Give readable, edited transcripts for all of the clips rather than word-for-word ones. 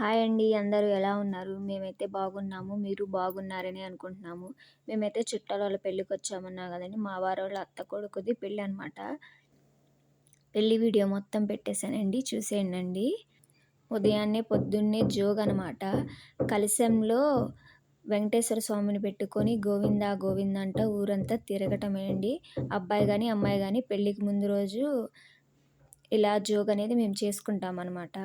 Hi అండి. అందరూ ఎలా ఉన్నారు? మేమైతే బాగున్నాము. మీరు బాగున్నారని అనుకుంటున్నాము. మేమైతే చుట్టాలోళ్ళ పెళ్ళికొచ్చామన్నా గదండీ! మా వారోళ్ళ అత్త కొడుకుది పెళ్ళనమాట. పెళ్లి వీడియో మొత్తం పెట్టేసానండి. చూసేయండండి. ఉదయాన్నే పొద్దున్నే జోగనమాట. కలశంలో వెంకటేశ్వర స్వామిని పెట్టుకొని గోవింద గోవింద అంట ఊరంతా తిరగటమే అండి. అబ్బాయి గాని, అమ్మాయి గాని పెళ్ళికి ముందు రోజు ఇలా జోగనేది మేము చేసుకుంటామనమాట.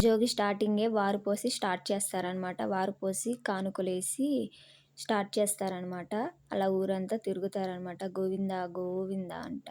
జోగి స్టార్టింగే వారు పోసి స్టార్ట్ చేస్తారనమాట. వారు పోసి కానుకలేసి స్టార్ట్ చేస్తారనమాట. అలా ఊరంతా తిరుగుతారనమాట. గోవింద గోవింద అంట.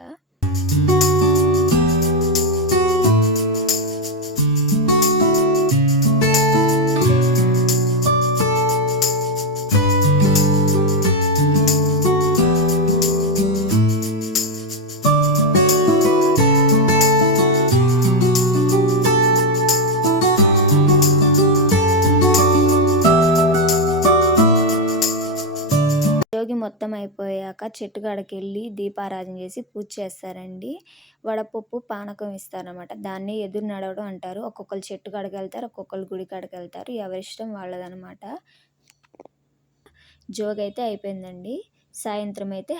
జోగి మొత్తం అయిపోయాక చెట్టు కాడకెళ్ళి దీపారాధన చేసి పూజ చేస్తారండి. వడపప్పు, పానకం ఇస్తారనమాట. దాన్ని ఎదురు నడవడం అంటారు. ఒక్కొక్కళ్ళు చెట్టు కాడకెళ్తారు, ఒక్కొక్కళ్ళు గుడి కాడకెళ్తారు. ఎవరిష్టం వాళ్ళదనమాట. జోగి అయితే అయిపోయిందండి. సాయంత్రం అయితే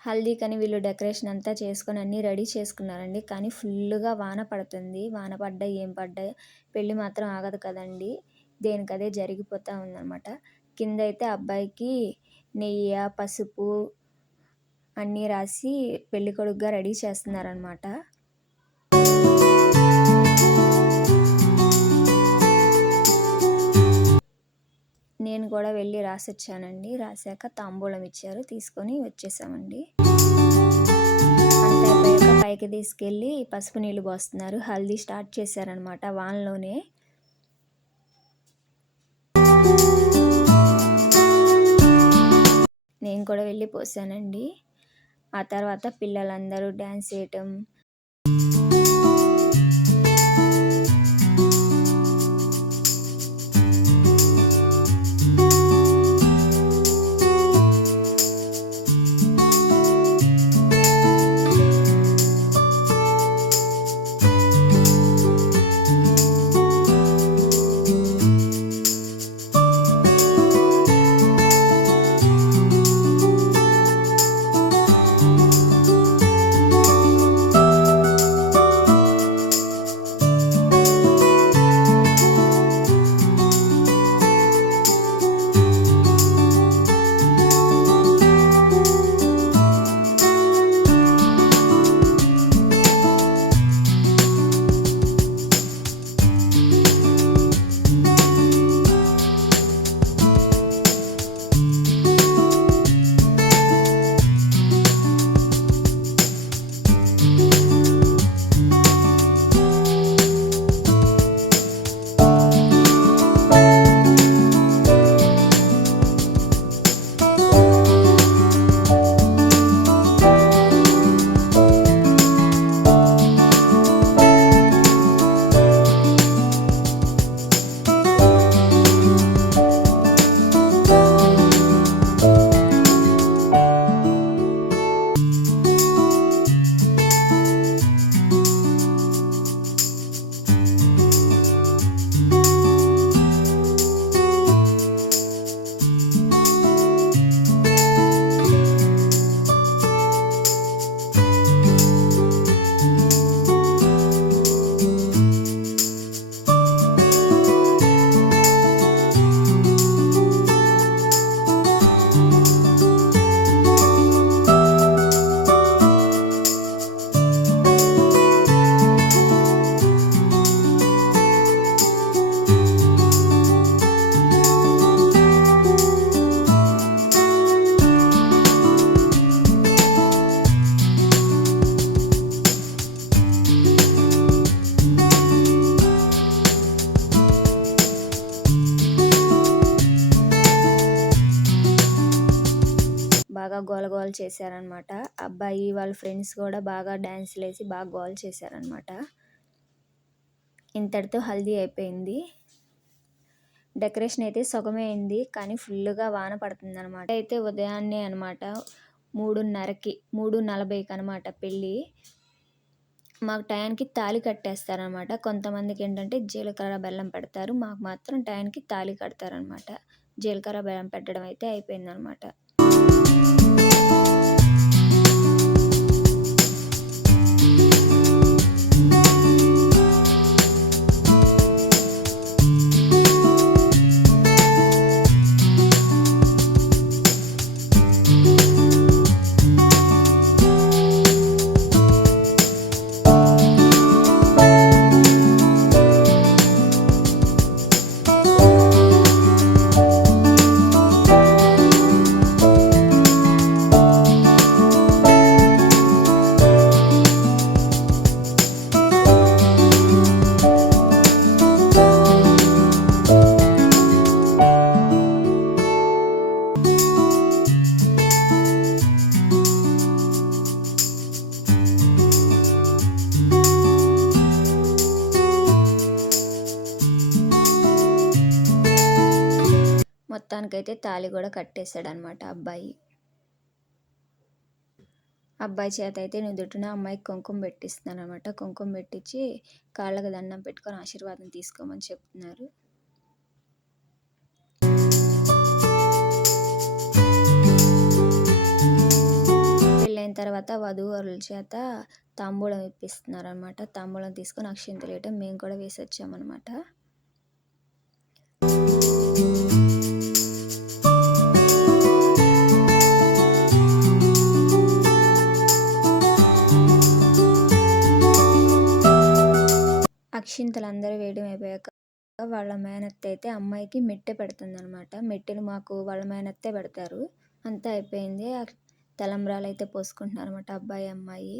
హల్దీకని వీళ్ళు డెకరేషన్ అంతా చేసుకొని అన్నీ రెడీ చేసుకున్నారండి. కానీ ఫుల్లుగా వాన పడుతుంది. వాన పడ్డా ఏం పడ్డా పెళ్ళి మాత్రం ఆగదు కదండి. దేనికదే జరిగిపోతూ ఉందనమాట. కిందైతే అబ్బాయికి నెయ్యి, పసుపు అన్నీ రాసి పెళ్ళికొడుకుగా రెడీ చేస్తున్నారనమాట. నేను కూడా వెళ్ళి రాసొచ్చానండి. రాసాక తాంబూలం ఇచ్చారు. తీసుకొని వచ్చేసామండి. అంతా అయిపోయాక పైకి తీసుకెళ్ళి పసుపు నీళ్ళు పోస్తున్నారు. హల్దీ స్టార్ట్ చేశారనమాట వానలోనే. నేను కూడా వెళ్ళి పోసానండి. ఆ తర్వాత పిల్లలందరూ డ్యాన్స్ చేయటం, బాగా గోల చేశారనమాట. అబ్బాయి వాళ్ళ ఫ్రెండ్స్ కూడా బాగా డాన్సులు వేసి బాగా గోల చేశారనమాట. ఇంతటితో హల్దీ అయిపోయింది. డెకరేషన్ అయితే సగమే అయింది, కానీ ఫుల్గా వాన పడుతుంది అనమాట. అయితే ఉదయాన్నే అనమాట 3:30కి 3:40కి అనమాట పెళ్ళి. మాకు టయానికి తాళి కట్టేస్తారనమాట. కొంతమందికేంటంటే జీలకర్ర, బెల్లం పెడతారు. మాకు మాత్రం టయానికి తాళి కడతారనమాట. జీలకర్ర, బెల్లం పెట్టడం అయితే అయిపోయిందనమాట. మొత్తానికైతే తాళి కూడా కట్టేశాడనమాట అబ్బాయి. అబ్బాయి చేత అయితే నుదుటిన అమ్మాయికి కుంకుమ పెట్టిస్తున్నాను అనమాట. కుంకుమ పెట్టించి కాళ్ళకు దండం పెట్టుకొని ఆశీర్వాదం తీసుకోమని చెప్తున్నారు. పెళ్ళైన తర్వాత వధూవరుల చేత తాంబూలం ఇప్పిస్తున్నారు అనమాట. తాంబూలం తీసుకొని అక్షింతలు వేయటం మేము కూడా వేసి వచ్చామన్నమాట. అక్షింతలు అందరూ వేయడం అయిపోయాక వాళ్ళ మేనత్త అయితే అమ్మాయికి మెట్టె పెడుతుందనమాట. మెట్టెలు మాకు వాళ్ళ మేనత్తే పెడతారు. అంతా అయిపోయింది. తలంబ్రాలు అయితే పోసుకుంటున్నారు అనమాట అబ్బాయి అమ్మాయి.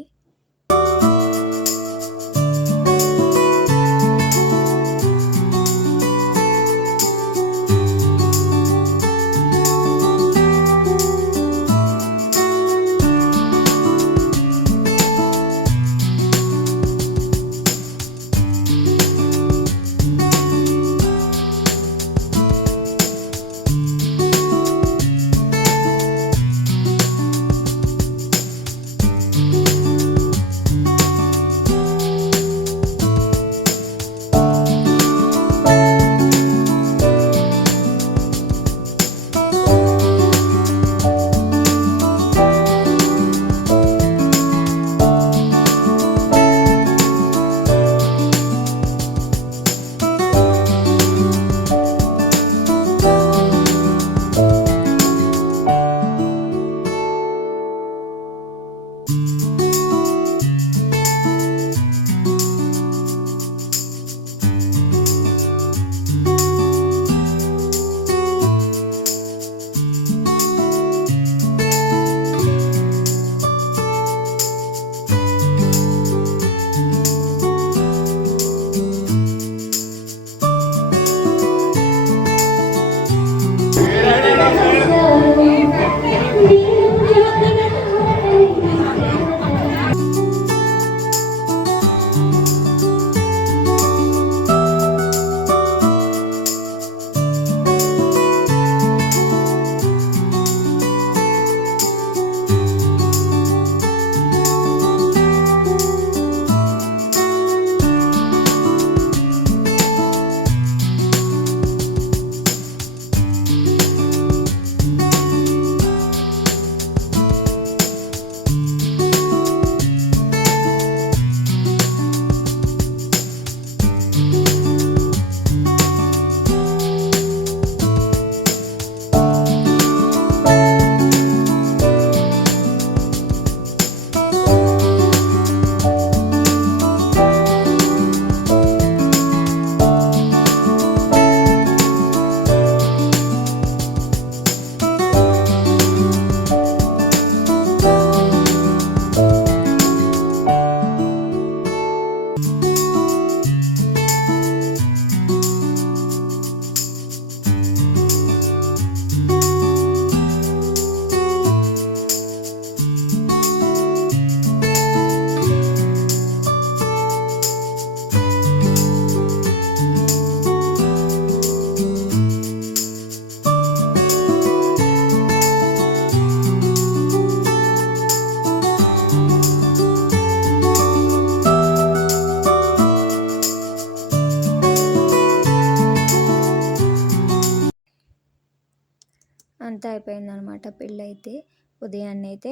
అనమాట పెళ్ళైతే. ఉదయాన్నే అయితే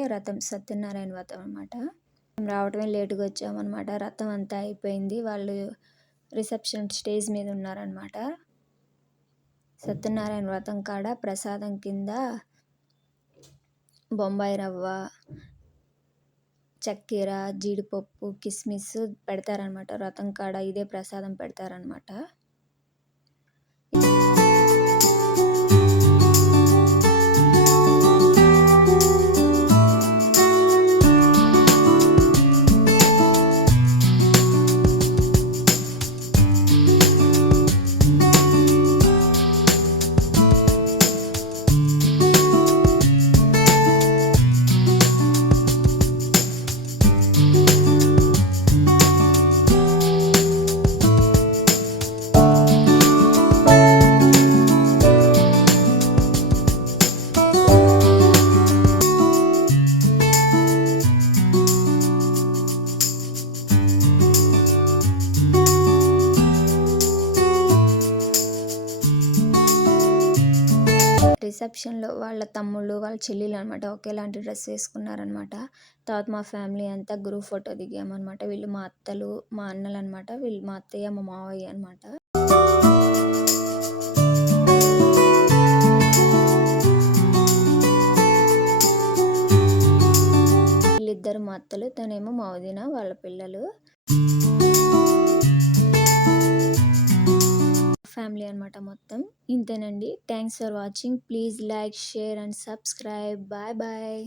సత్యనారాయణ వ్రతం అనమాట. మేము రావటమే లేట్‌గా వచ్చామనమాట. రథం అంతా అయిపోయింది. వాళ్ళు రిసెప్షన్ స్టేజ్ మీద ఉన్నారనమాట. సత్యనారాయణ వ్రతం కాడ ప్రసాదం కింద బొంబాయి రవ్వ, చక్కెర, జీడిపప్పు, కిస్మిస్ పెడతారనమాట. వ్రతం కాడ ఇదే ప్రసాదం పెడతారనమాట. రిసెప్షన్‌లో వాళ్ళ తమ్ముళ్ళు, వాళ్ళ చెల్లెలు అనమాట ఒకేలాంటి డ్రెస్ వేసుకున్నారనమాట. తర్వాత మా ఫ్యామిలీ అంతా గ్రూప్ ఫోటో దిగామనమాట. వీళ్ళు మా అత్తలు, మా అన్నలనమాట. వీళ్ళు మా అత్తయ్య, మా మావయ్య అనమాట. వీళ్ళిద్దరు మా అత్తలు, తనేమో మా వదిన, వాళ్ళ పిల్లలు. ఫ్యామిలీ అనమాట మొత్తం. ఇంతేనండి. Thanks for watching. Please like, share and subscribe. Bye bye.